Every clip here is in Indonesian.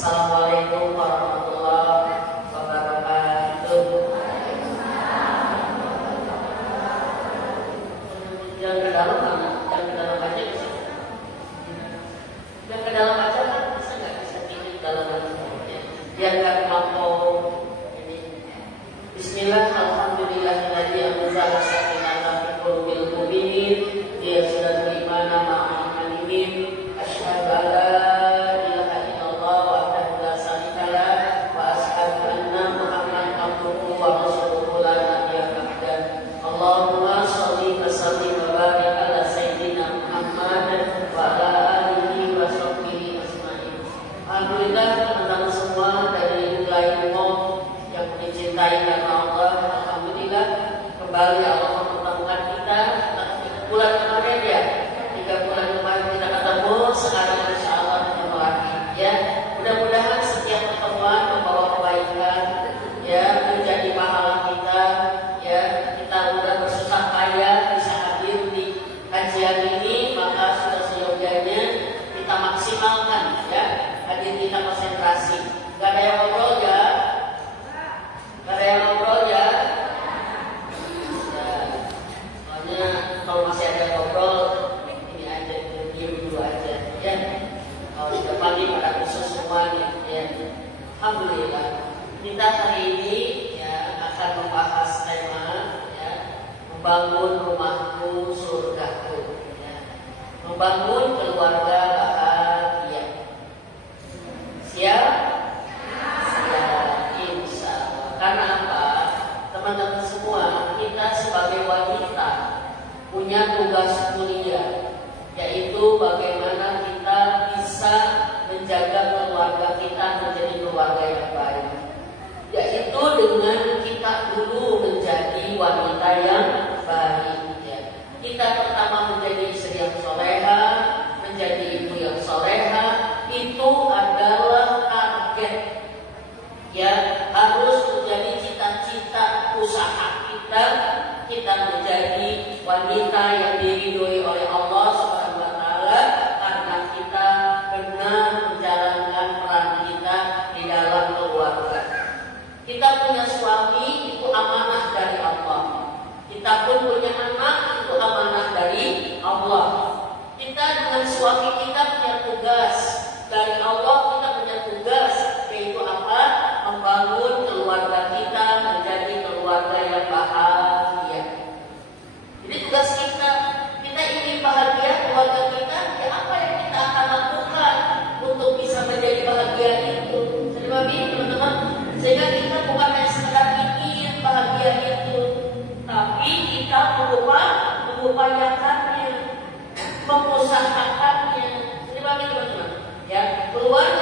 Assalamualaikum warahmatullahi wabarakatuh. Yang ke dalam mana? Yang ke dalam aja bisa. Yang ke dalam aja kan bisa nggak bisa tidur dalam aja. Biar nggak mampu ini. Bismillah, alhamdulillahilladzi anzala sakinata fi qulubil mu'minin liyasdadu imana ma'a imanihim. Asyhadu an la ilaha illallah wahdahu la syarika lah wa asyhadu anna Muhammadan abduhu wa rasuluhu la nabiyya ba'dah. Allahumma shalli wa sallim wa barik ala sayyidina Muhammad wa ala alihi wa sahbihi ajma'in. Alhamdulillah, teman-teman semua dari wilayah umum yang dicintai karena Allah, alhamdulillah kembali Allah mempertemukan kita bulan kemarin ya. 3 bulan kemarin kita ketemu, sekarang insya Allah ketemu lagi ya. Mudah-mudahan setiap pertemuan membawa kebaikan ya, menjadi pahala kita ya. Kita udah bersusah payah bisa hadir di kajian ini, maka sudah seyogyanya kita maksimalkan ya. Hadir kita konsentrasi. Gak ada yang ngobrol ya. Gak ada yang ngobrol ya. Soalnya kalau masih ada yang ngobrol, ini aja, diam dulu aja ya. Kalau sudah pagi pada khusus semuanya ya. Alhamdulillah kita hari ini ya akan membahas tema ya, membangun rumahku surgaku ya. Membangun keluarga bahagia. Siap? Siap, insya Allah. Karena apa? Teman-teman semua, kita sebagai wanita punya tugas mulia, yaitu bagaimana kita bisa menjaga keluarga kita menjadi keluarga yang baik, yaitu dengan kita dulu menjadi wanita yang baik ya. Kita pertama menjadi istri yang soleha, menjadi ibu yang soleha, itu adalah target ya, harus menjadi cita-cita usaha kita. Kita menjadi wanita yang diridhoi oleh Allah Subhanahu wa taala karena kita benar menjalankan peran kita di dalam keluarga. Kita punya suami, itu amanah dari Allah. Kita pun punya anak, itu amanah dari Allah. Kita dengan suami kita punya tugas dari Allah, kita punya tugas, yaitu apa? Membangun keluarga kita menjadi keluarga yang bahagia. Jadi tugas kita ingin bahagia keluarga kita, ya apa yang kita akan lakukan untuk bisa menjadi bahagia itu? Terima kasih teman-teman. Sehingga kita bukan hanya sekedar ingin bahagia itu, tapi kita mengupayakannya, mengusahakannya. Terima kasih teman-teman. Ya, keluarga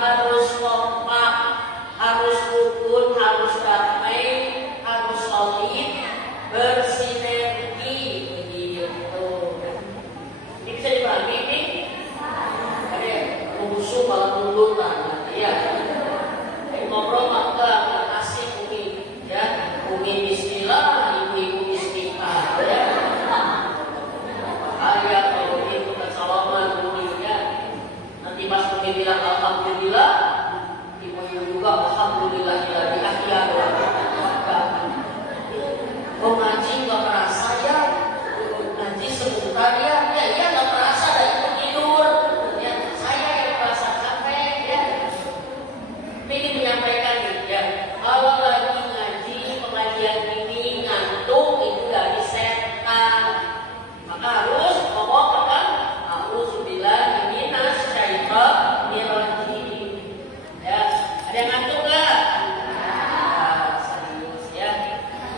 harus kompak, harus rukun, harus damai, harus solid, bersinergi begitu. Ini bisa dipahami ini? Ada musuh malah munduran, ya. Ngobrol maka asik umi, ya. Umi bismillah, ibu-ibu bismillah, ya. Bahaya kalau itu kesalaman umi, ya. Nanti pas umi bilang alhamdulillah, ibu-ibu juga alhamdulillah di akhir. Oh ngaji nggak merasa ya, ngaji sebentar ya, ya nggak merasa dari itu tidur, ya saya yang merasa capek, ya. Ingin menyampaikan ya, kalau lagi ngaji pengajian ini ngantuk itu dari setan, maka harus ngomong kan, auzubillahi minas syaitonir rajim. Ya, ada yang ngantuk nggak? Serius ya.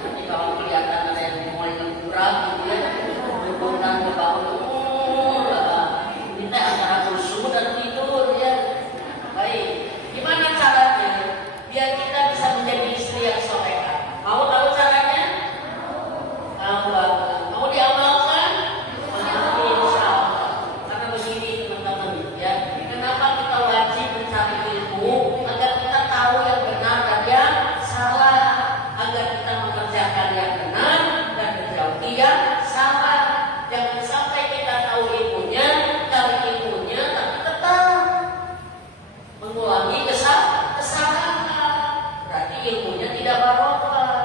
Nanti kalau kelihatan ada yang mulai ngurang gitu ya, berkurang ke bawah, kita antara khusyuk dan tidur ya. Baik, gimana caranya biar kita bisa menjadi istri yang solehah? Mau tahu caranya? Tahu banget. Mau diamalkan? Insya Allah. Karena begini teman-teman ya. Kenapa kita wajib mencari ilmu? Agar kita tahu yang benar dan yang salah, agar kita mengerjakan yang benar dan menjauhi yang salah. Jangan sampai kita tahu ilmunya, cari ilmunya, tapi tetap mengulangi kesalahan. Berarti ilmunya tidak barokah.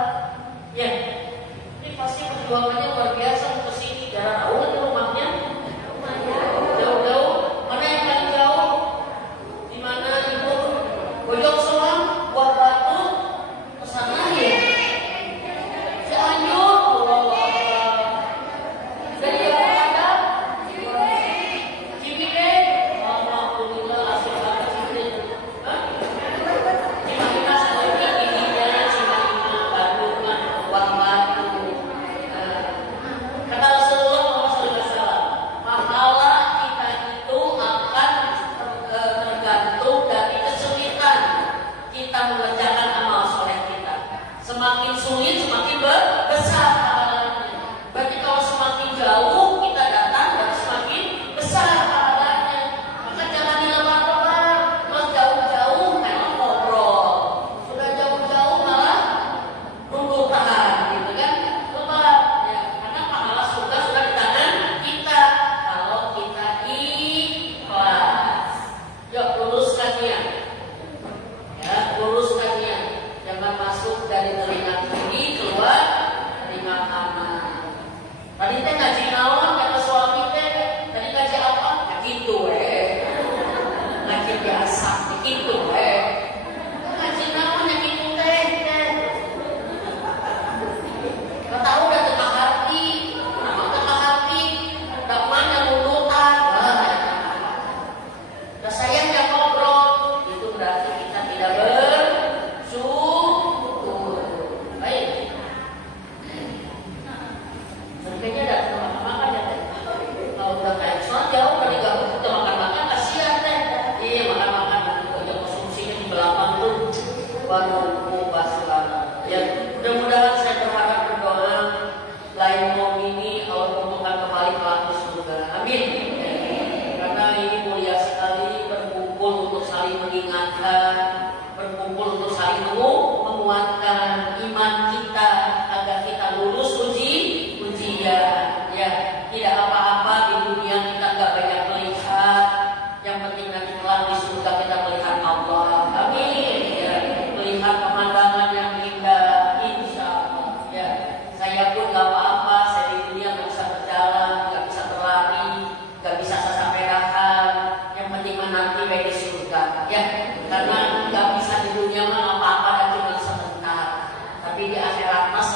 Ya, ini pasti perjuangannya luar biasa untuk sini. Jarak jauh itu rumahnya, jauh-jauh. Mana yang paling jauh? Di mana ibu? Bojong Soang, Buah Batu, kesana ya. Cianjur, dari yang ada, Cibinong, alhamdulillah asal ada Cibinong. Cimahi Sawit ini jalan Cimahi Bandung Buah Batu. Kata Rasulullah SAW, pahala kita itu akan tergantung dari kesulitan kita mengerjakan amal soleh kita. Semakin sulit semakin besar pahalanya. Berarti kalau semakin jauh kita datang, berarti semakin besar pahalanya. Maka jangan dilebar-lebar, terus jauh-jauh memang ngobrol. Sudah jauh-jauh malah nunggu tahan, gitu kan? Lebar, ya. Karena pahala surga sudah di tangan kita kalau kita ikhlas. Yuk luruskan niat. Ya, luruskan niat. Jangan masuk dari telinga kiri keluar telinga kanan. Tadi teh ngaji naon kata suami teh? Tadi ngaji apa? Ya gitu ngaji biasa, ya gitu ngaji naon ya gitu teh. Gak tahu udah tengah hati, nama tengah hati, udah mana lulutan. Udah sayang yang ngobrol, itu berarti kita tidak bersyukur. Baik. Kayaknya ada tempat makan ya teh. Kalau udah kayak soal jauh dari gabung kita makan-makan kasihan teh. Iya makan-makan nanti kok konsumsinya di belakang tuh baru mubah selama. Ya mudah-mudahan saya berharap berdoa lain mau ini Allah kumpulkan kembali ke surga. Amin. Karena ini mulia sekali berkumpul untuk saling mengingatkan, berkumpul untuk saling menguatkan iman kita agar kita lulus ujian. Ya, tidak apa-apa di dunia kita nggak banyak melihat. Yang penting nanti kelak di surga kita melihat Allah. Amin. Ya, melihat pemandangan yang indah, insya Allah. Ya, saya pun nggak apa-apa. Saya di dunia nggak bisa berjalan, nggak bisa berlari, nggak bisa sasaperahan. Yang penting menanti di surga. Ya, karena nggak bisa di dunia mah apa-apa dan cuma sebentar. Tapi di akhirat mas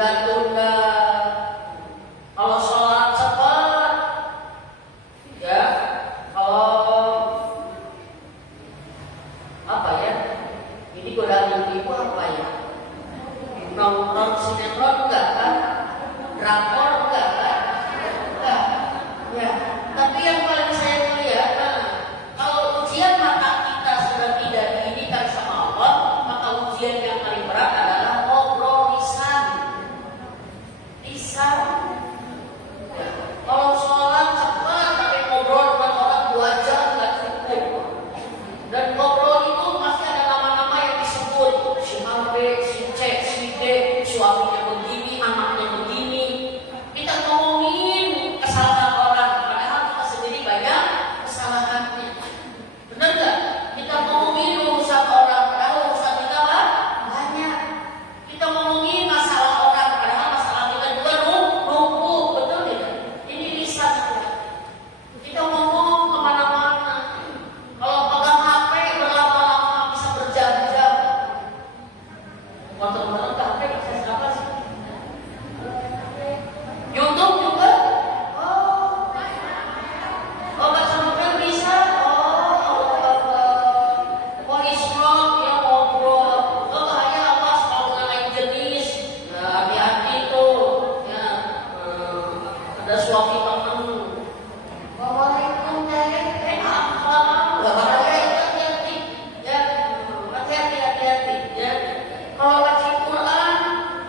tunda-tunda. Kalau sholat cepat, ya, kalau apa ya? Ini godaan ibu apa ya? Nonton sinetron enggak kan? Drakor enggak kan? Enggak. Ya. Tapi yang paling saya lihat, kalau ujian mata kita sudah tidak dididikan sama Allah, maka ujian yang paling berat adalah ngobrol lisan. Lisan. Ya. Kalau sholat cepat tapi ngobrol dengan orang 2 jam nggak cukup. Dan ngobrol itu masih ada nama-nama yang disebut, si A, B, si C, si D, suaminya begini, anaknya begini. Kita ngomongin kesalahan orang, padahal kita sendiri banyak kesalahannya. Benar nggak? Kita ngomongin urusan orang, padahal urusan kita banyak. Kita ngomongin masalah orang, padahal masalah kita juga numpuk. Betul tidak? Ini lisan. Kita ngomong kemana-mana. Kalau pegang HP berlama-lama bisa berjam-jam. Teman-teman HP akses apa sih? YouTube juga? Oh, bahasa Mekah bisa? Voice note ya ngobrol. Bahaya apa kalau lain jenis? Ya, hati-hati tuh. Ya, ada suami temen. Waalaikumsalam teh. Apa? Hati-hati. Ya, hati-hati. Ya. Kalau baca Quran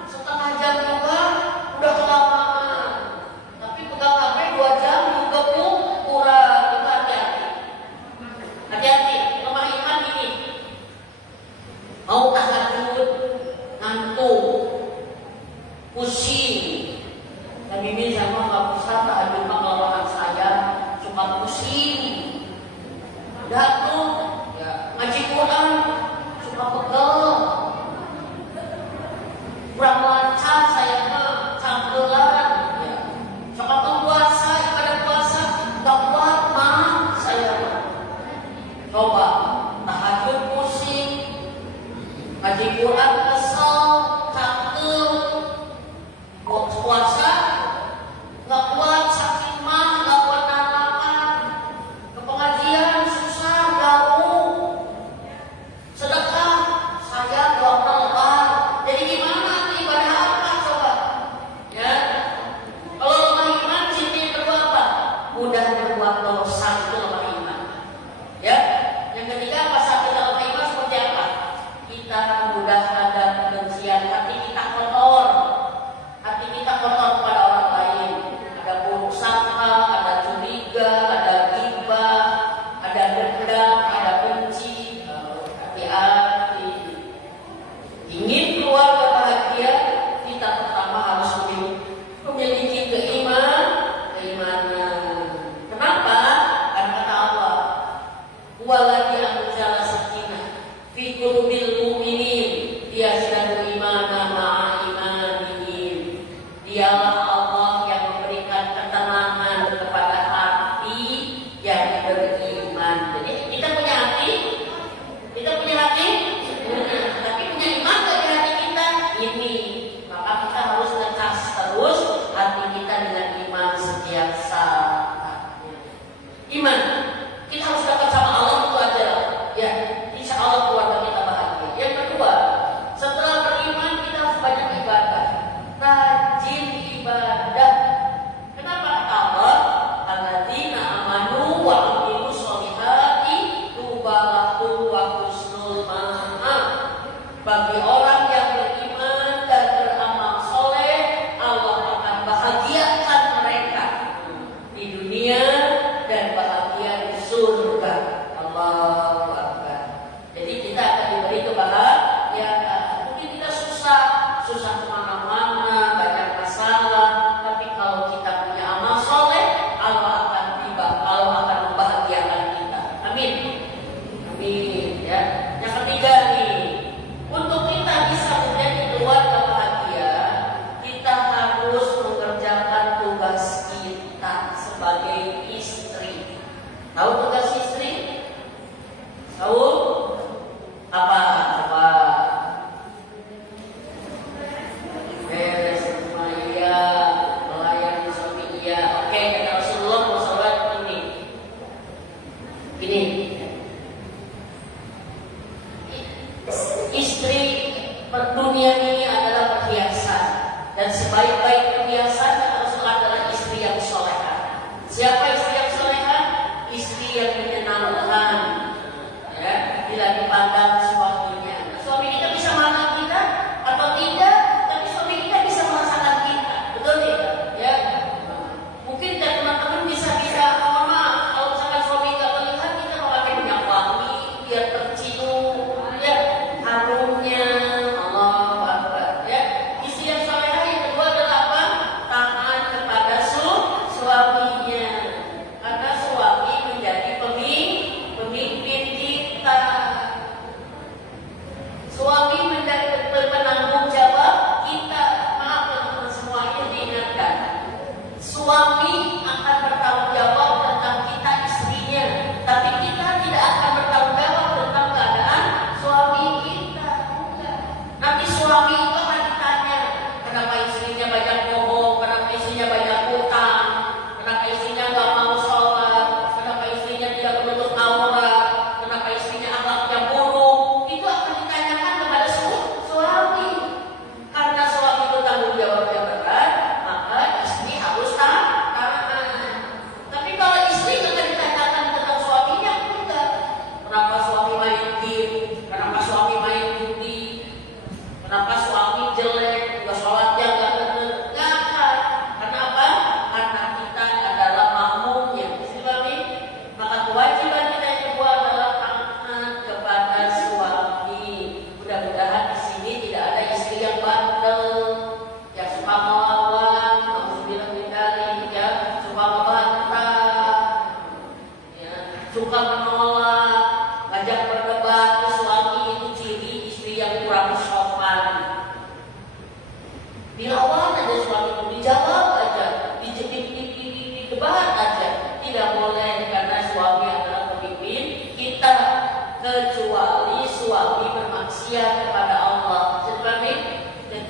setengah jam juga udah kelamaan. Tapi pegang HP 2 jam juga kurang. Itu hati-hati. Hati-hati. Lemah iman ini. Mau tahajud, ngantuk, pusing. Dan ini sama nggak usah tahajud pengelolaan saya suka pusing. Datuk, ya, ngaji Quran suka pegel. Kurang lancar saya mah cangkelan. Ya. Soal puasa, ibadah puasa, tak kuat mah saya mah. Coba tahajud pusing, ngaji Quran kesel, cangkel, puasa nggak kuat, sakit mah nggak kuat nahan, ke pengajian susah jauh, sedekah saya 2 lebar. Jadi gimana ibadah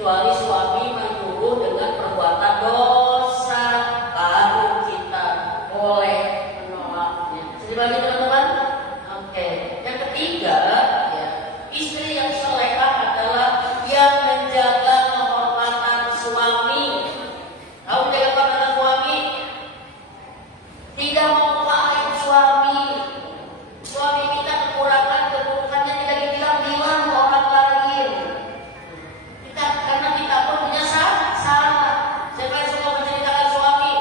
kecuali suami menyuruh dengan perbuatan dosa, baru kita boleh menolaknya. Jadi bagi teman-teman, oke. Yang ketiga, ya, istri yang solehah adalah yang menjaga kehormatan suami. Tahu menjaga kehormatan suami? Tidak membuka aib suami. Suami kita kekurangan, keburukannya tidak dibilang-bilang ke orang lain. Karena kita pun punya salah. Siapa yang suka menceritakan suami?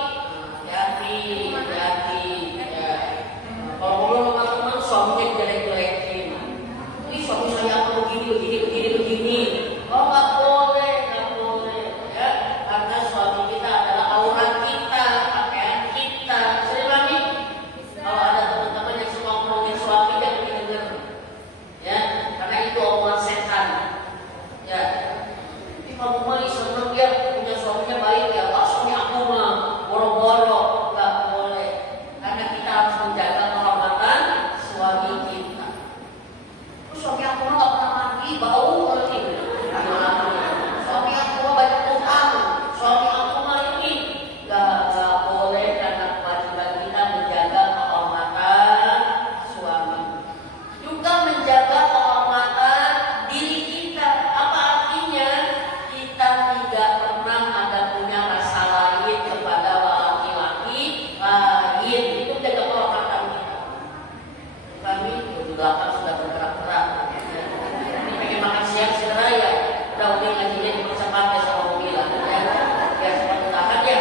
Hati-hati. Ya. Kalau ngobrol sama teman, suaminya jelek-jelekin. Ini suami saya begini. Oh, nggak boleh. Ya, karena suami kita adalah aurat kita, pakaian kita. Sering kami, kalau ada teman-teman yang suka ngomongin suami, jangan didengar. Ya, karena itu omongan setan. Ya. Kamu mah seneng dia punya suaminya baik ya, Pak, suami aku mah boro-boro. Nggak boleh, karena kita harus menjaga kehormatan suami kita. Terus suami aku mah nggak pernah mandi, bau lagi. Suami aku mah banyak utang, suami aku mah ini. Nggak boleh, karena kewajiban kita menjaga kehormatan suami. Juga menjaga kehormatan diri kita. Apa artinya? Kita tidak pernah ada punya rasa lain kepada laki-laki lain. Itu menjaga kehormatan kita. Kami di belakang sudah bergerak-gerak. Ini pengen makan siang segera ya. Udah ngajinya diperiksa pakai sama mobilan. Ya, biar cepat tahan ya.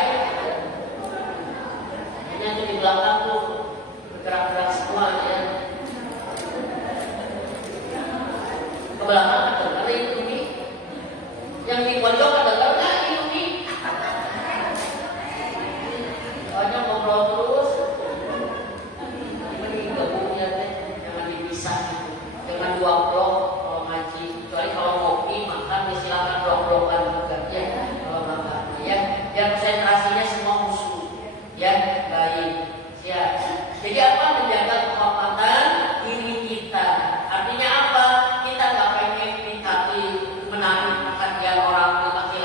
Ini yang di belakang tuh bergerak-gerak semua ya. Ke belakang ada ini. Yang di pojok ada nggak ini? Soalnya ngobrol terus. Ini gabungnya deh, jangan dipisah. Jangan dua blok kalau ngaji. Kecuali kalau ngopi makan, silakan blok-blokan juga ya. Kalau makan ya, biar konsentrasinya semua musuh. Ya, baik. Ya. Jadi apa? Menjaga kehormatan diri kita. Artinya apa? Kita nggak pengen menarik perhatian orang laki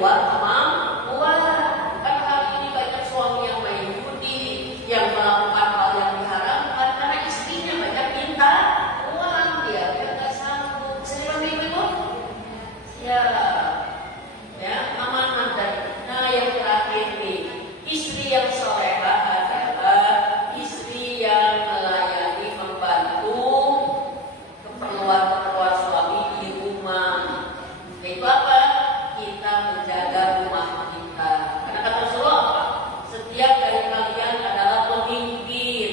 luar kemampuan. Kan hari ini banyak suami yang main judi, yang melakukan hal yang diharamkan karena istrinya banyak minta uang, dia nggak sanggup. Sering itu ya, amanah dari. Nah, yang terakhir nih, istri yang soleha adalah istri yang melayani, membantu keperluan suami di rumah. Itu apa? Kita menjaga rumah kita. Karena kata Rasulullah apa? Setiap dari kalian adalah pemimpin,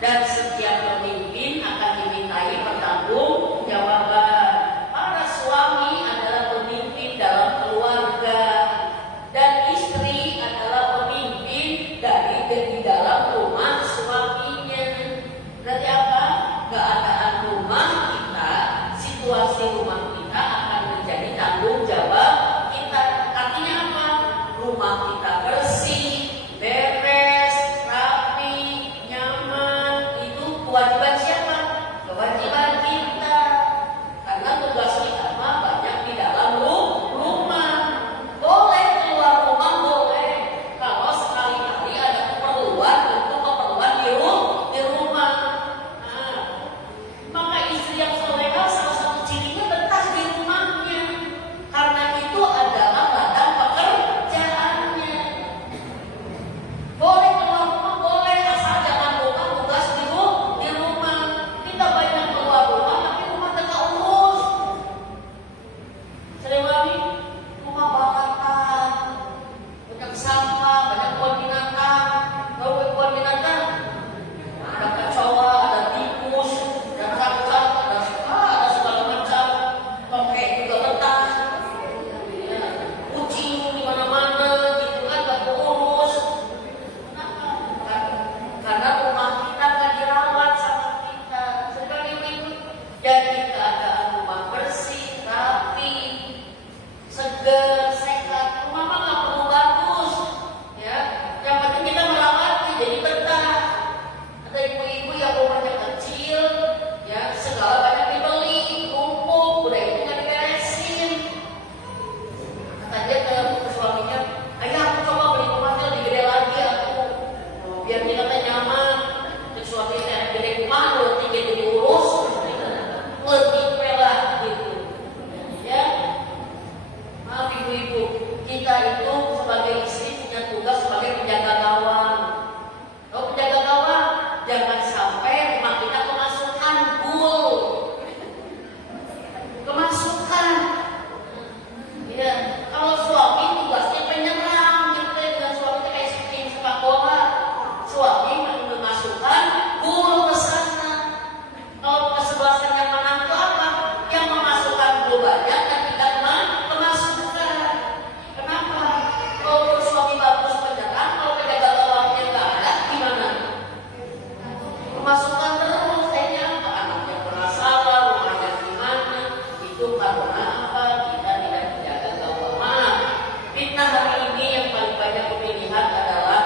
dan setiap pemimpin akan dimintai pertanggungjawaban. Para suami adalah pemimpin dalam keluarga, dan istri adalah pemimpin di dalam rumah suaminya. Berarti apa? Keadaan rumah kita, situasi rumah kita akan menjadi tanggung jawab kita. Artinya apa? Rumah kita bersih, beres, rapi, nyaman. Itu kewajiban siapa? Kewajiban kita. Karena tugas kita mah banyak di dalam rumah. Boleh keluar rumah, boleh. Kalau sekali-kali ada keperluan untuk keperluan di rumah. Nah, maka istri yang soleha salah satu cirinya betah di rumahnya. Karena itu adalah ladang pekerjaannya. Boleh keluar rumah, boleh, asal jangan lupa tugas di rumah. Kita banyak keluar rumah, tapi rumah tegak urus. Sering kali rumah bakaran, banyak sampah, banyak kebun binatang. Tahu kebun binatang? Ada kecoa, ada tikus, ada cacing, ada segala macam. Tokek juga betah, ya, kucing di mana-mana, gitu kan, gak keurus. Kenapa? Karena rumah kita gak dirawat sama kita. Sekali itu, jadi keadaan rumah bersih, rapi, segar, sehat. Rumah mah gak perlu bagus, ya. Yang penting kita merawatnya jadi betah. Ada ibu-ibu yang rumahnya kecil, ya, segala banyak dibeli, tumpuk, udah itu nggak diberesin. Kata dia ke suaminya, ayah aku coba beli rumahnya lebih gede lagi aku, biar kita nyaman. Terus suaminya gede rumah, lebih gede diurus, lebih pelah gitu, ya. Maaf ibu-ibu, kita itu sebagai istri punya tugas sebagai penjaga gawang. Kalau penjaga gawang, jangan sampai rumah kita kemasukan gul, kemasukan. Ya, kalau suami tugasnya penyerang, gitu dengan suami kayak tim sepak bola. Suami memasukkan gul ke sana. Kalau kesebelasan yang menang itu apa? Yang memasukkan gul banyak dan tidak kemasukan. Kenapa? Kalau suami bagus penyerang, kalau penjaga gawangnya nggak ada, gimana? Kemasukan terus, kayaknya apa? Anaknya bermasalah, rumahnya gimana? Itu karena apa? Kita tidak menjaga gawang. Fitnah hari ini yang paling banyak kami lihat adalah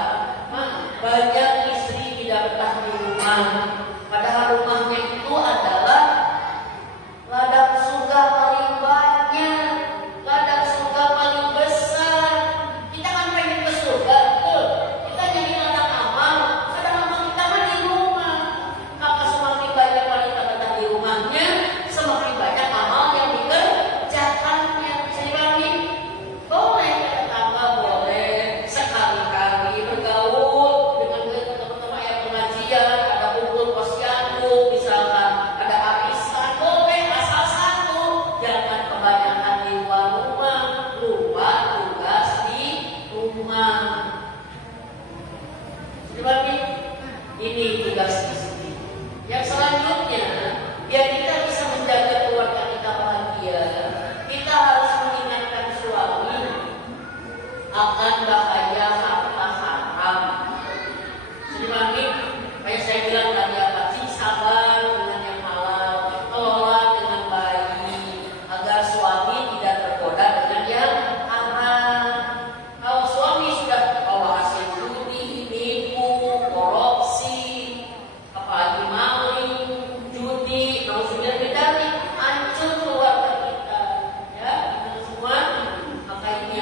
banyak istri tidak betah di rumah. Padahal rumahnya itu adalah ladang surga paling banyak, ladang surga paling besar. Kita kan pengen ke surga, betul. Kita nyari ladang amal kita mah di rumah. Maka semakin banyak wanita betah di rumahnya, semakin banyak amal yang dikerjakannya. Jadi kami boleh tetangga, boleh sekali-kali bergaul dengan teman-teman yang pengajian, ada kumpul posyandu, misalkan ada arisan, boleh, asal satu, jangan kebanyakan di luar rumah, lupa tugas di rumah. Jadi ini tugas istri. Yang selanjutnya, biar kita bisa menjaga keluarga kita bahagia, kita harus mengingatkan suami akan bahaya harta haram. Jadi kayak saya bilang tadi apa sih, sabar dengan yang halal, kelola dengan baik, agar suami tidak tergoda dengan yang haram. Kalau suami sudah bawa hasil judi, nipu, korupsi, apalagi maling, judi, nauzubillah min dzalik, hancur keluarga kita, ya, itu semua. Maka ini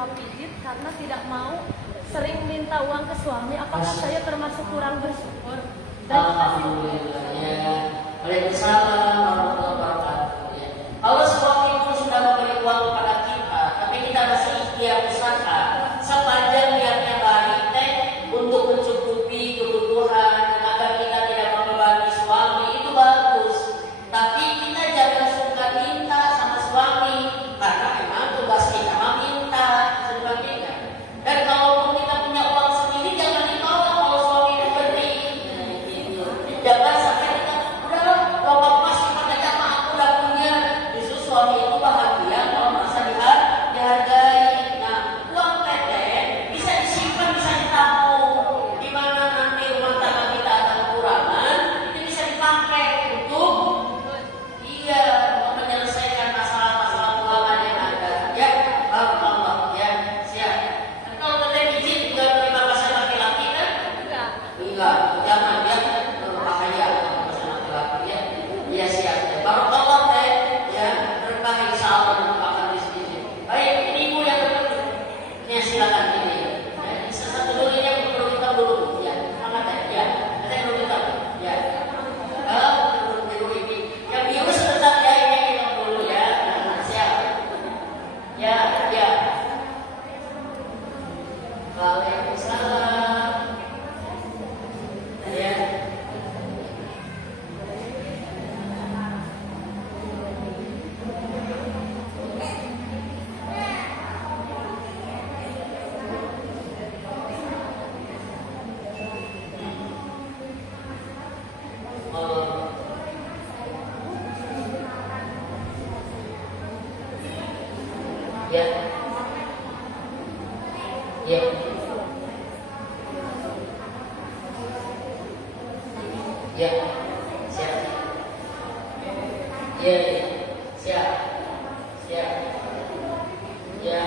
menerima pijit karena tidak mau sering minta uang ke suami. Apakah saya termasuk kurang bersyukur? Alhamdulillah ya. Waalaikumsalam warahmatullahi wabarakatuh. Ya. Kalau suami pun sudah memberi uang kepada kita, tapi kita masih ikhtiar usaha sepanjang niatnya baik untuk mencukupi kebutuhan agar kita tidak membebani suami, itu bagus. Tapi kita jangan suka minta sama suami karena memang tugas kita meminta sebagainya. Dan kalau kita punya uang sendiri jangan ditolak kalau suami memberi. Jangan sampai kita udah bapak masih pakai apa aku udah punya. Justru suami itu bahagia kalau merasa dihargai. Nah, uang teteh bisa disimpan, bisa ditabung. Di mana nanti rumah tangga kita ada kekurangan, itu bisa dipakai untuk menyelesaikan masalah-masalah keuangan yang ada. Ya, Allah ya, siap. Dan kalau teteh izin juga terima kasih laki-laki kan? Enggak, jangan dia berbahaya sama laki-laki ya. Iya siap. Barakallah teh ya, berkah insyaallah akan di sini. Baik, ini ibu yang kedua. Ya silakan ini. Ya, satu dulu ini yang perlu kita dulu ya. Angkat teh ya. Ada yang perlu kita ya. Biru ini. Yang biru sebentar ya, ini yang dulu ya. Siap. Ya, ya. Waalaikumsalam. Ya. Ya. Ya. Ya. Siap. Ya, ya. Siap. Siap. Ya.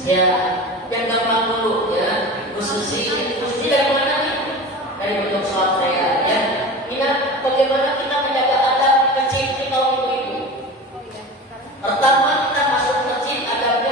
Siap. Yang gampang dulu ya. Khususnya dari mana nih? Dari bentuk sholat saya ya. Ingat bagaimana kita menjaga adab kecil di kaum ibu-ibu. Pertama kita masuk masjid adabnya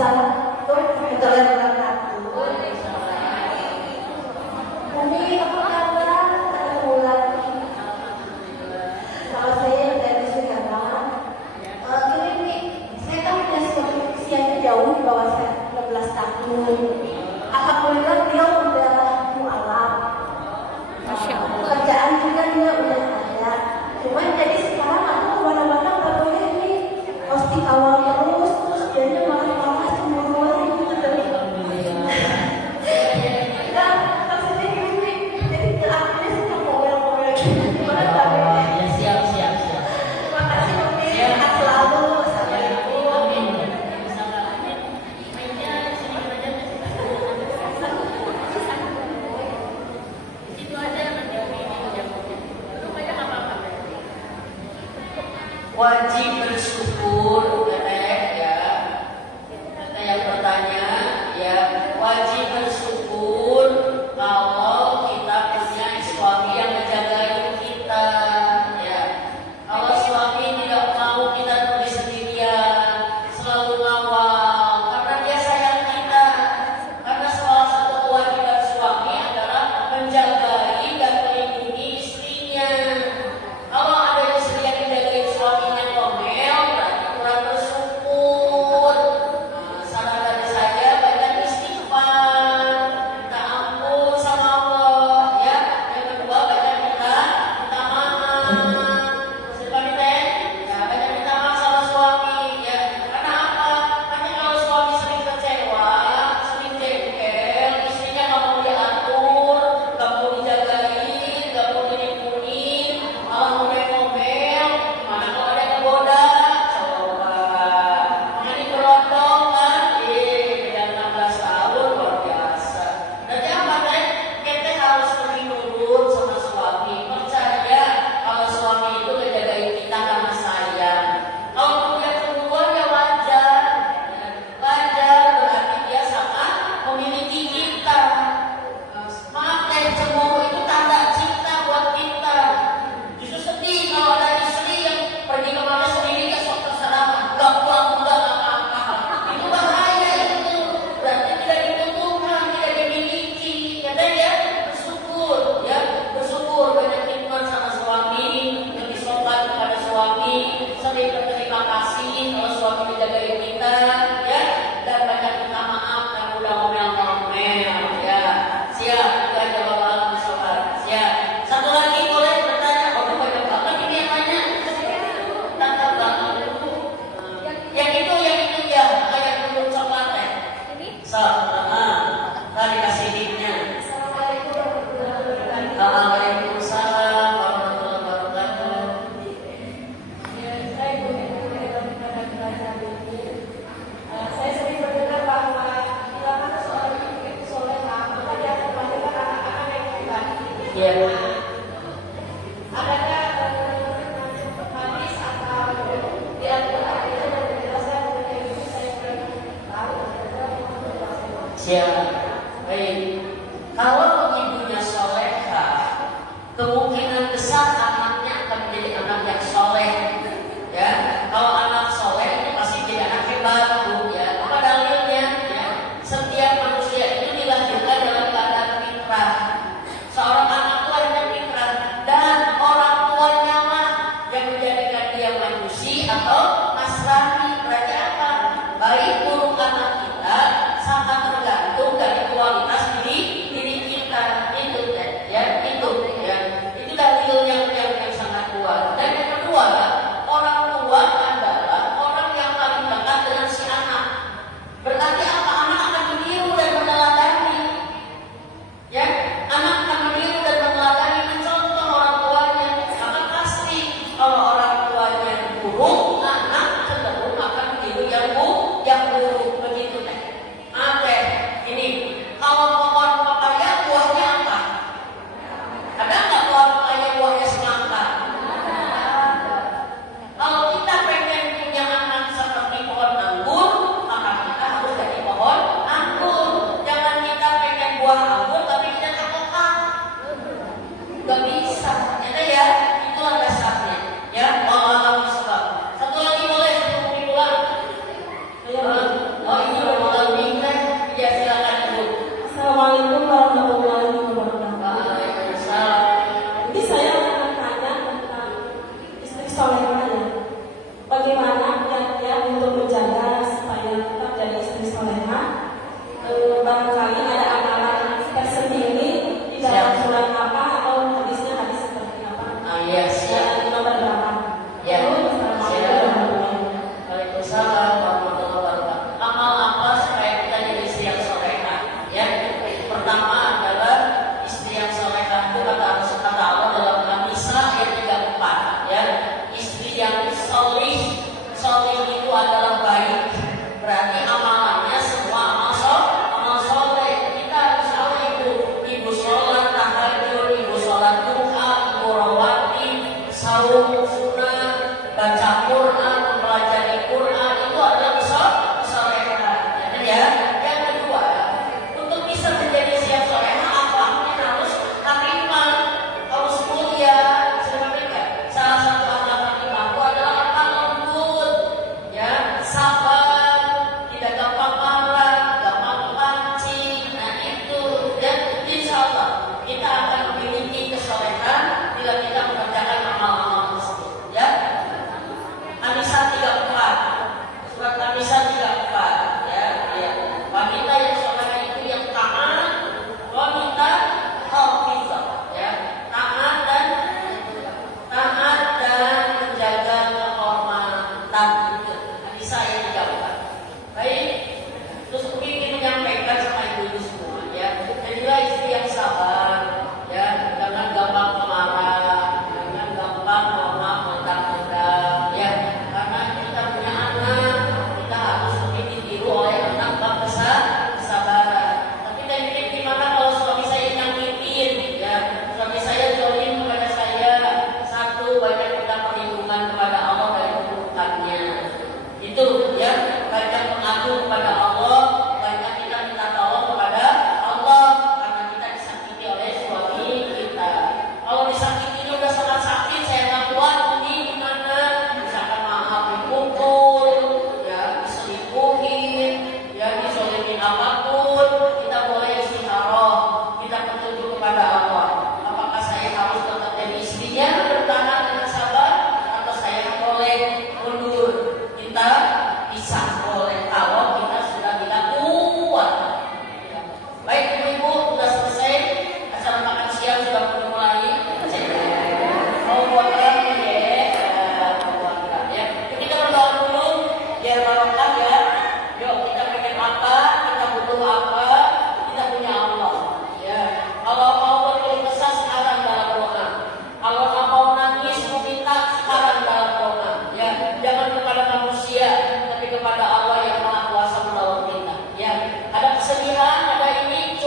Assalamualaikum warahmatullahi wabarakatuh. Umi, apa kabar? Ketemu lagi. Kalau saya dari Sudirman, gini nih, saya kan punya suami usianya jauh di bawah saya 12 tahun. Alhamdulillah dia udah mualaf. Pekerjaan juga dia udah ada. Cuman jadi sekarang aku kemana-mana nggak boleh nih posting awal terus dianya malah cemburuan gitu. Nah, maksudnya gini, jadi akhirnya suka ngomel-ngomel gitu. Gimana caranya? Ya, siap. Terima kasih Umi, sehat selalu. Assalamualaikum. Wajib bersyukur, ya. Kata yang bertanya, ya, wajib bersyukur kalau kita punya suami yang menjaga kita, ya. Kalau suami tidak mau kita tulis sendirian, selalu ngawal, karena dia sayang kita. Karena salah satu kewajiban suami adalah menjagai dan melindungi istrinya. Kalau ada istri yang dijagain suaminya ngomel, berarti kurang bersyukur. Nah, saran dari saya banyak istighfar, minta ampun sama Allah, ya. Yang kedua banyak minta maaf. Seperti teh, ya banyak minta maaf sama suami, ya. Karena apa? Karena kalau suami sering kecewa, sering jengkel, istrinya nggak mau diatur, nggak mau dijagain, nggak mau dilindungi, malah ngomel-ngomel. Gimana kalau ada yang goda? Coba. Makanya berondong kan? Beda 16 tahun luar biasa. Berarti apa teh? Kita harus lebih nurut sama suami. Percaya kalau suami itu ngejagain kita karena sayang. Kalau dia cemburuan ya wajar. Wajar berarti dia sangat memiliki kita. Maaf teh, cemburu itu tanda cinta buat kita. Justru sedih kalau ada istri yang pergi kemana sendiri ke sok terserah, gak pulang-pulang apa-apa. Itu bahaya itu. Berarti tidak dibutuhkan, tidak dimiliki. Katanya bersyukur, ya bersyukur banyak nikmat sama suami, lebih sopan kepada suami, sering berterima kasih kalau suami menjagain kita, ya, dan banyak minta maaf dan udah ngomel-ngomel, ya. Siap, kita jawab alam sobat. Siap. Satu lagi boleh bertanya. Oh, banyak banget ini yang nanya. Tangkap banget. Yang itu ya, kayak dulu coklat teh. Ini Tadi kasih linknya. Assalamualaikum warahmatullahi wabarakatuh. Waalaikumsalam warahmatullahi wabarakatuh. Saya Ibu dari Kabupaten Kerajaan Bumi. Saya sering mendengar bahwa bila mana seorang ibu itu solehah, maka dia akan melahirkan anak-anak yang hebat. Iya. Adakah hadis atau di Al-Quran itu yang menjelaskan mengenai itu? Saya kurang tahu. Siap. Baik. Kalau ibunya solehah, kemungkinan besar anaknya akan menjadi anak yang soleh. Ya, kalau anak soleh ini pasti jadi anak hebat, Bu. Ya, apa dalilnya? Ya, setiap manusia itu dilahirkan dalam keadaan fitrah. Seorang anak itu lahirnya fitrah, dan orang tuanya lah yang menjadikan dia manusia atau Nasrani. Berarti apa? Baik buruk anak kita sangat tergantung dari kualitas diri kita. Itu, ya, itu dalilnya yang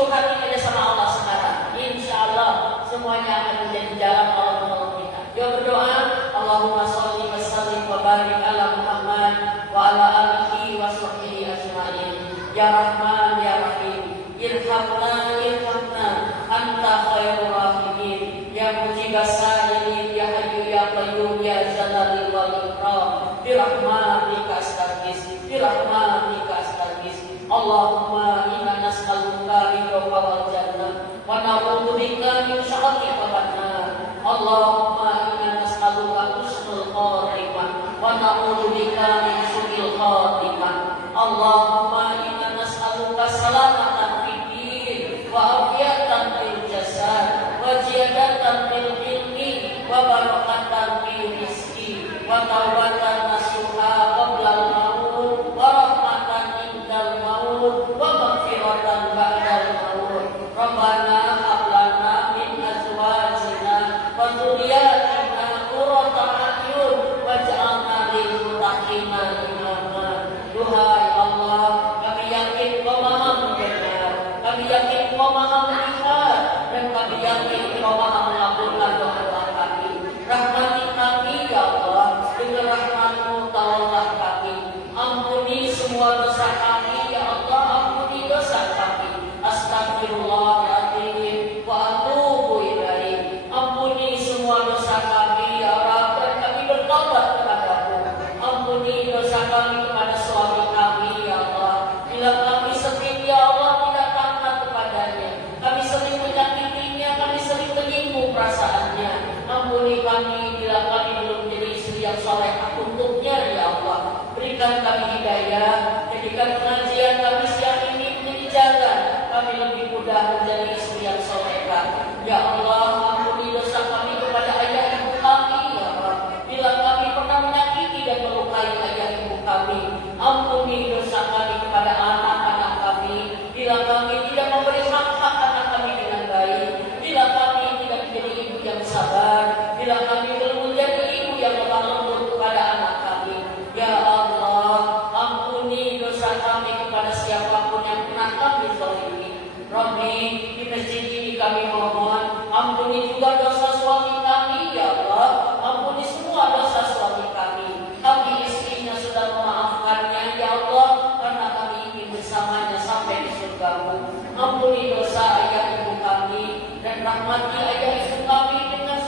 curhat aja sama Allah sekarang. Insya Allah semuanya akan menjadi jalan Allah menolong kita. Yuk berdoa. Allahumma sholli wa sallim wa barik ala Muhammad wa ala alihi wa sahbihi ajma'in. Ya Rahman ya Rahim, irhamna irhamna anta khairur rahimin. Ya mujibas sa'ilin ya hayyu ya qayyum ya jalali wal ikram. Birahmatika astaghis, birahmatika astaghis. Allahumma inna nas'aluka ridha wal jannah wa na'udzubika min syarri nar. Allahumma inna nas'aluka husnul khatimah wa na'udzubika min su'il khatimah. Allahumma inna nas'aluka salamatan fid din wa afiyatan fil jasad wa ziyadatan fil ilmi wa barakatan fil rizqi wa tawbatan nasuha qabla al-maut wa rahmatan indal maut wa maghfiratan ba'dal maut. Rabbana hab lana min azwajina wa dhurriyyatina qurrata a'yun waj'alna lil muttaqina imama. Duhai Allah, kami yakin Kau Maha mendengar, kami yakin Kau Maha melihat, dan kami yakin Kau Maha mengabulkan doa kami. Rahmati kami ya Allah, dengan rahmat-Mu tolonglah kami. Ampuni semua dosa kami ya Allah, ampuni dosa kami. Astagfirullahaladzim wa atubu ilaih. Ampuni semua dosa kami ya Rabb, dan kami bertobat kepadamu. Ampuni dosa kami kepada suami kami ya Allah. Bila kami sering ya Allah tidak taat kepadanya, kami sering menyakitinya, kami sering menyinggung perasaannya. Ampuni kami bila kami belum menjadi istri yang salehah untuknya ya Allah. Berikan kami hidayah, jadikan pengajian kami siang ini menjadi jalan kami lebih mudah menjadi istri yang salehah. Ya Allah, ampuni dosa kami kepada ayah ibu kami ya Allah. Bila kami pernah menyakiti dan melukai ayah ibu kami, ampuni dosa kami kepada anak-anak kami. Bila kami tidak memberi hak-hak anak kami dengan baik, bila kami tidak menjadi ibu yang sabar, bila kami belum menjadi ibu yang lemah lembut kepada anak kami. Ya Allah, ampuni dosa kami kepada siapapun yang pernah kami zalimi. Rabbi, di masjid ini kami mohon, ampuni juga dosa suami kami ya Allah. Ampuni semua dosa suami kami. Kami istrinya sudah memaafkannya ya Allah, karena kami ingin bersamanya sampai di surga-Mu. Ampuni dosa ayah ibu kami, dan rahmati ayah ibu kami dengan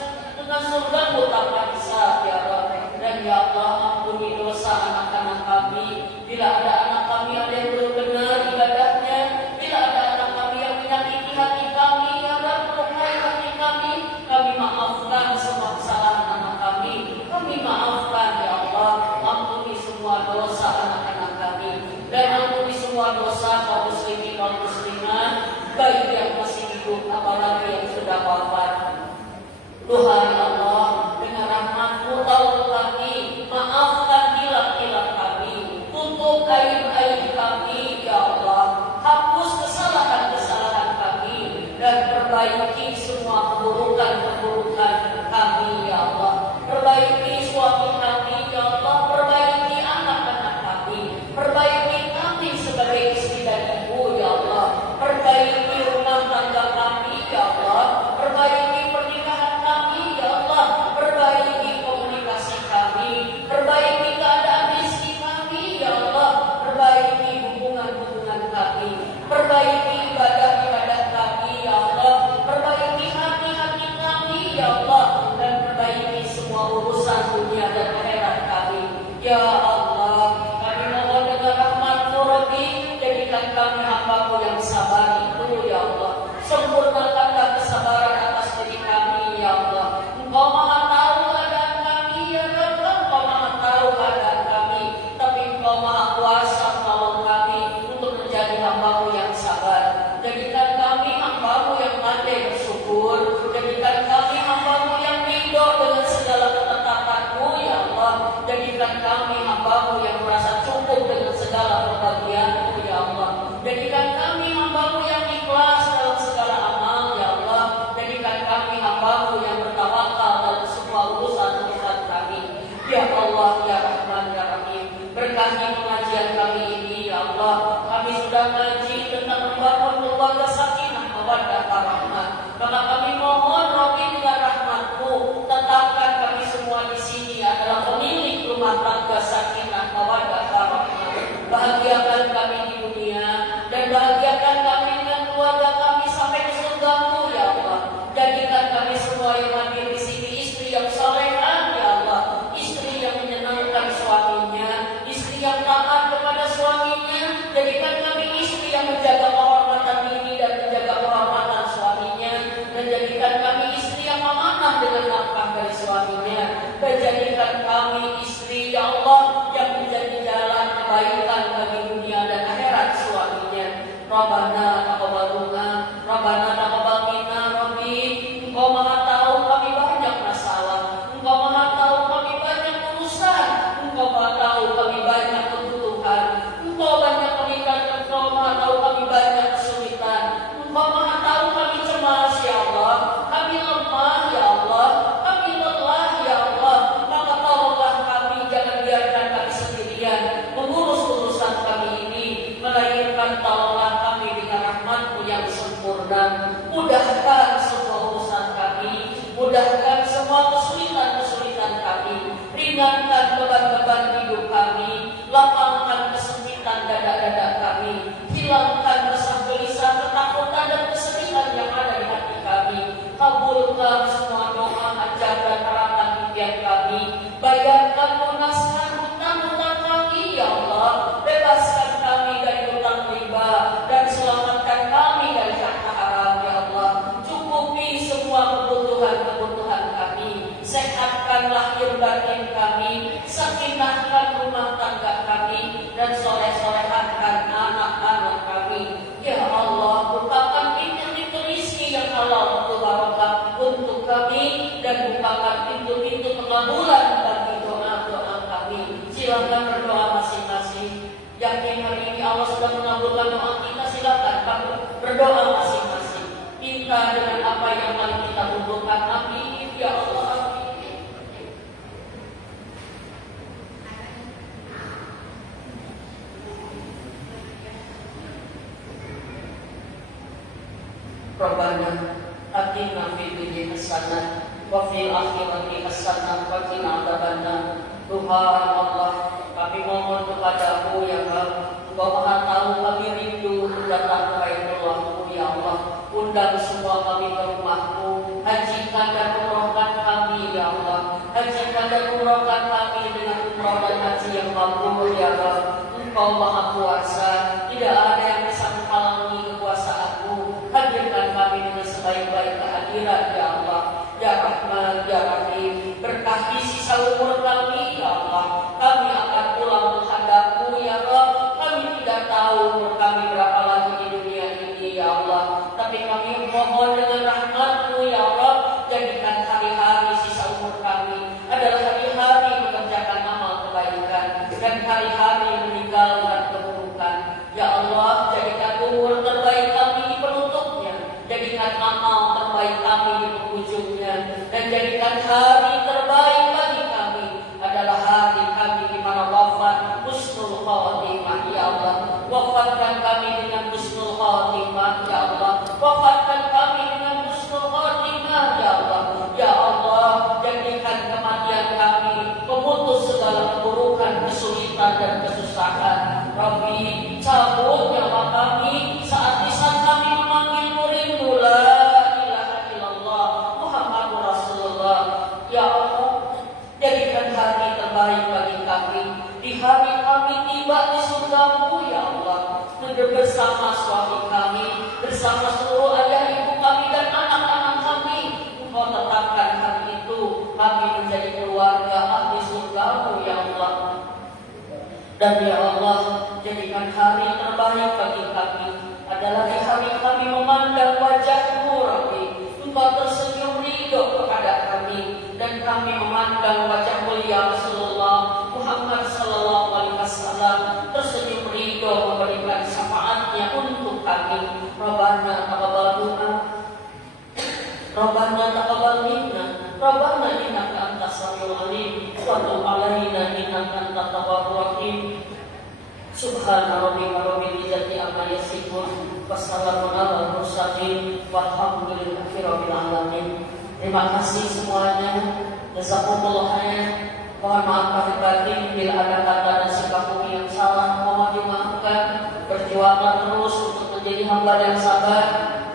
surga-Mu tanpa hisab ya Allah. Dan ya Allah, ampuni dosa anak-anak kami. Bila ada anak kami ada yang belum benar ibadahnya, bila ada anak kami yang menyakiti hati kami, ya Allah, melukai hati kami maafkan semua kesalahan anak kami. Kami maafkan ya Allah. Ampuni semua dosa anak-anak kami, dan ampuni semua dosa kaum muslimin kaum muslimat, baik yang masih hidup apalagi yang sudah wafat. Tuhan Allah, dengan rahmat-Mu tolong kami, maafkan hilaf-hilaf kami, tutup aib-aib kami ya Allah, hapus kesalahan-kesalahan kami, dan perbaiki semua keburukan-keburukan kami ya Allah. Perbaiki suami kami ya Allah, perbaiki anak-anak kami, perbaiki kami sebagai istri dan ibu ya Allah, perbaiki rumah tangga kami ya Allah, perbaiki pernikahan kami ya Allah, perbaiki komunikasi kami, perbaiki keadaan rezeki kami ya Allah, perbaiki hubungan-hubungan kami, perbaiki ibadah-ibadah kami ya Allah, perbaiki hati-hati kami ya Allah, dan perbaiki semua urusan dunia dan akhirat kami ya Allah. Kami mohon dengan rahmat-Mu Rabbi, jadikan kami hamba-Mu yang sabar itu ya Allah. Sempurnakanlah kesabaran atas diri kami ya Allah. Engkau Maha tahu keadaan kami ya Rabb, Engkau Maha tahu keadaan kami, tapi Engkau Maha kuasa menolong kami untuk menjadi hamba-Mu yang sabar. Jadikan kami hamba-Mu yang pandai bersyukur, jadikan kami hamba-Mu yang ridho dengan segala ketetapan-Mu ya Allah. Jadikan kami hamba-Mu yang merasa cukup dengan segala kebahagiaan-Mu ya Allah. Jadikan kami hamba-Mu yang ikhlas dalam segala amal ya Allah. Jadikan kami hamba-Mu yang bertawakal dalam semua urusan-urusan kami ya Allah ya Rahman ya Rahim. Berkati pengajian kami ini ya Allah. Kami sudah ngaji tentang membangun keluarga sakinah mawaddah warahmah. Maka kami mohon Rabbi dengan rahmat-Mu, tetapkan kami semua di sini adalah pemilik rumah tangga sakinah mawaddah warahmah. Bahagiakan kami di dunia dan bahagiakan kami dengan keluarga kami sampai ke surga-Mu ya Allah. Jadikan kami semua yang hadir di sini istri yang salehah ya Allah, istri yang menyenangkan suaminya, istri yang taat kepada suaminya. Jadikan kami istri yang menjaga kehormatan diri dan menjaga kehormatan suaminya, dan jadikan kami istri yang amanah dengan nafkah dari suaminya, dan jadikan kami istri ya Allah yang menjadi jalan kebaikan bagi dunia dan akhirat suaminya. Rabbana taqabbal minna, Rabbana taqabbal minna Rabbi. Engkau Maha tahu kami banyak masalah, Engkau Maha tahu kami banyak urusan, Engkau Maha tahu kami banyak kebutuhan, Engkau Maha tahu kami banyak kesulitan, Engkau Maha tahu kami cemas ya Allah, kami lemah ya Allah, kami lelah ya Allah. Maka tolonglah kami, jangan biarkan kami sendirian mengurus urusan kami ini, melainkan tolonglah kami dengan rahmat-Mu yang sempurna. Mudahkan semua urusan kami, mudahkan semua kesulitan-kesulitan kami, ringankan beban-beban hidup kami, lapangkan kesempitan dada-dada kami, hilangkan resah gelisah, ketakutan dan kesedihan yang ada di hati kami. Kabulkan semua doa, hajat dan harapan impian kami, bayarkan lunaskan hutang-hutang kami ya Allah, bebaskan kami dari hutang riba dan selamatkan kami dari harta haram ya Allah. Cukupi semua kebutuhan-kebutuhan kami, sehatkan lahir batin kami, sakinahkan rumah tangga kami, dan soleh-solehkan anak-anak kami ya Allah. Bukakan pintu-pintu rezeki yang halal untuk barokah untuk kami, dan bukakan pintu-pintu pengabulan bagi doa-doa kami. Silakan berdoa masing-masing. Yakin hari ini Allah sudah mengabulkan doa kita, silakan kamu berdoa masing-masing. Minta dengan apa yang paling kita butuhkan. Amin ya Allah, amin. Rabbana atina fid dunya hasanah wa fil akhirati hasanah wa qina adzabannar. Tuhan Allah, kami mohon kepada-Mu ya Allah, Engkau Maha tahu kami rindu datang ke Baitullah-Mu ya Allah. Undang semua kami ke rumah-Mu, hajikan dan umrohkan kami ya Allah, hajikan dan umrohkan kami dengan umroh dan haji yang makbul ya Allah. Engkau Maha Kuasa, tidak ada yang bisa menghalangi kekuasaan-Mu. Hadirkan kami dengan sebaik-baik kehadiran ya Allah. Ya Rahman, Ya Rahim, berkahi sisa umur kami ya Allah. Kami akan pulang menghadap-Mu ya Allah. Kami tidak tahu umur kami berapa lagi di dunia ini ya Allah, tapi kami mohon dengan rahmat-Mu ya Allah, jadikan hari-hari sisa umur kami adalah hari-hari mengerjakan amal kebaikan dan hari-hari meninggalkan keburukan. Ya Allah, jadikan umur terbaik kami di penutupnya, jadikan amal terbaik kami di penghujungnya, dan jadikan hari terbaik bagi kami adalah hari kami di mana wafat husnul khatimah ya Allah. Wafatkan kami dengan husnul khatimah ya Allah. Wafatkan kami dengan husnul khatimah ya Allah. Ya Allah, jadikan kematian kami pemutus segala keburukan, kesulitan dan kesusahan. Rabbi, cabut nyawa kami saat lisan kami memanggil-Mu rindu la ilaha illallah Muhammadur Rasulullah. Ya Allah, jadikan hari terbaik bagi kami di hari kami tiba di surga-Mu ya Allah, bersama suami kami, bersama seluruh ayah ibu kami dan anak-anak kami. Engkau tetapkan hari itu kami menjadi keluarga ahli surga-Mu ya Allah. Dan ya Allah, jadikan hari terbaik bagi kami adalah di hari kami memandang wajah-Mu Rabbi. Engkau tersenyum ridho kepada kami, dan kami memandang wajah mulia Rasulullah Muhammad sallallahu alaihi wasallam tersenyum ridho memberikan syafaatnya untuk kami. Rabbana taqabbal du'a, Rabbana taqabbal minna, Rabbana innaka antas samiul alim wa tub alaina innaka antat tawwabur rahim. Subhana rabbika rabbil izzati amma yasifun, wassalamun alal mursalin. Terima kasih semuanya. Jazakumullah. Mohon maaf kami batin bila ada kata dan sikap kami yang salah, mohon dimaafkan. Berjuanglah terus untuk menjadi hamba yang sabar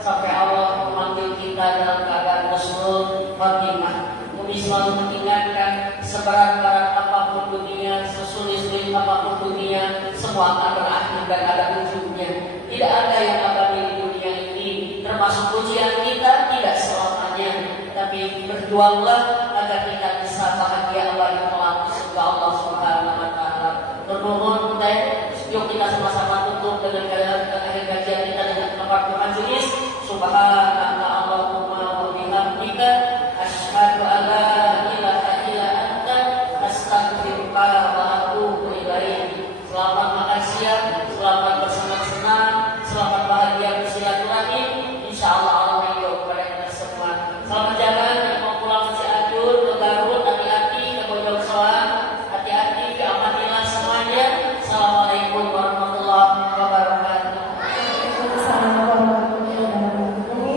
sampai Allah memanggil kita dalam keadaan husnul khatimah. Kami selalu mengingatkan seberat-berat apapun dunia, sesulit-sulit apapun dunia, semua akan berakhir dan ada ujungnya. Tidak ada yang abadi di dunia ini, termasuk ujian kita tidak selamanya. Tapi berjuanglah agar kita bisa bahagia abadi kelak di surga Allah Subhanahu wa taala. Bernuhun yuk kita sama-sama tutup dengan akhir kajian kita dengan tempat majelis. Subhanallah.